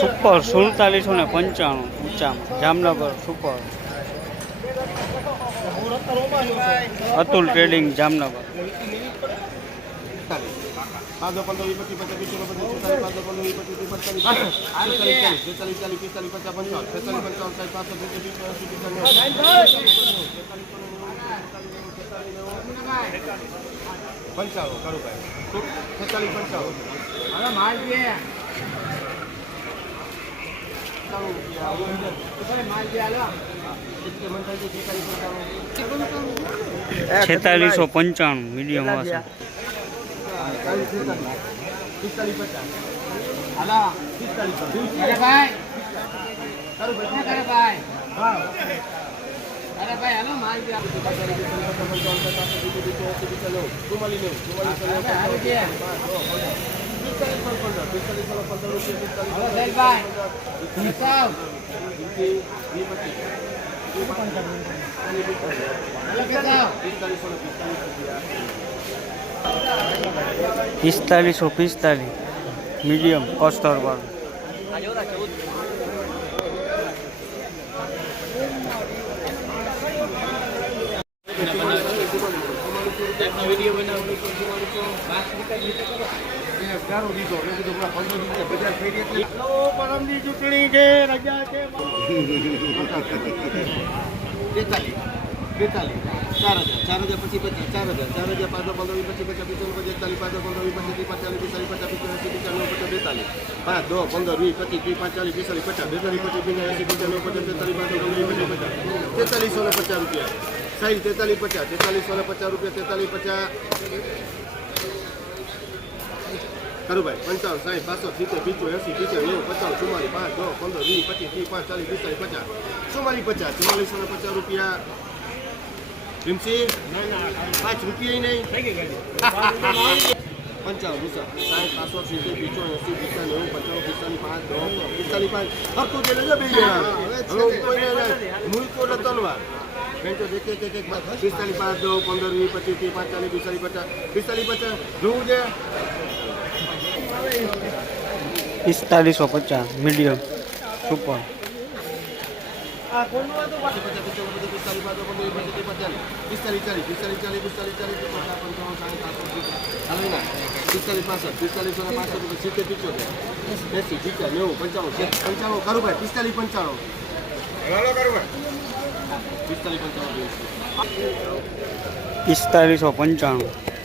Super સુડતાલીસો ને પંચાણું ઊંચામાં. જામનગર સુપર. અતુલ ટ્રેડિંગ જામનગર. પાંચસો પંદર વીસ પચીસ પચાસ વીસ પચાસ પાંચસો પંદર વીસ પચીસ પચાસ ચાલીસ ચાલીસ છેતાલીસ ચાલીસ પિસ્તાલીસ પચાસ પંચાવન છેતાલીસ પંચાવન સાહેબ પાંચસો સિત્તેર વીસ એંસી પિસ્તાલીસ પંચાવન કરું ભાઈ. છેતાલીસ પંચાવન. છેતાલીસો પંચાણું મીડિયમ હશે ચાલીસ છેતાલીસ પિસ્તાલીસ પચાસ હાલા પિસ્તાલીસ ખરું ભાઈ હા પિસ્તાલીસો પિસ્તાલીસ મીડિયમ કસ્ટર વાળું પરમની ચૂંટણી છે રજા છે બેતાલીસ. ચાર હજાર. ચાર હજાર પછી પચાસ. ચાર હજાર. ચાર હજાર પાંચસો પંદર વીસ પચીસ. પચાસ પિસ્તાલીસ પચાસ પંદર, વીસ, પચીસ પચાસ પિસ્તાલીસ પચાસ, પિસ્તાલીસ પિસ્તાલીસ પચાસ, બેતાલીસ. પાંચ દો પંદર, વીસ, પચીસ, ત્રીસ, પાંચાલીસ, પિસ્તાલીસ, પચાસ, બેતાલીસ, પચીસ પચાસ એસી પચાસ પચાસ તેતાલીસ પાંચ પંદર પચીસ, પચાસ. તેતાલીસો ને પચાસ રૂપિયા. સાહેબ તેતાલીસ, પચાસ. તેતાલીસો ને પચાસ રૂપિયા, તેતાલીસ, પચાસ. ખરું ભાઈ પંચાવન સાહીઠ પાસઠ, સિત્તેર પીચો એસી પીચો નેવું પચાસ ચુમ્માલીસ, પાંચ, દસ, પંદર, વીસ, પચીસ, ત્રીસ, પાંચ, ચાલીસ, પિસ્તાલીસ, પચાસ. ચુમ્માલીસ, પચાસ. ચુમ્માલીસો ને પચાસ રૂપિયા. ભીમસી પાંચ રૂપિયા નહીં. પંચાવન રૂસા. સાઠ પાસઠ સિત્તેર પીચો એસી પિસ્તાલીસ નેવું પચાસ પિસ્તાલીસ પાંચ દસ પિસ્તાલીસ પાંચ. હરતું છે. ને બે જણા મૂકો ને તલવાર બેંચો એક એક એક પિસ્તાલીસ પાંચ દસ પંદર વીસ પચીસ ત્રીસ પાંચ ચાલીસ પિસ્તાલીસ પચાસ. પિસ્તાલીસ પચાસ. જોવું છે? પિસ્તાલીસો પચાસ મીડિયમ સુપર પિસ્તાલીસ ચાલીસ પિસ્તાલીસ ચાલીસ પિસ્તાલીસ ચાલીસ પચાસ પંચાવન સાઠ પાંચસો હાલે ના પિસ્તાલીસ પાસઠ પિસ્તાલીસો પાસઠ સિત્તેર પિચોતેર એસી પિચા નેવું પંચાવન પંચાવન કરું ભાઈ પિસ્તાલીસ પંચાવન પિસ્તાલીસ પંચાવન પિસ્તાલીસો પંચાણું.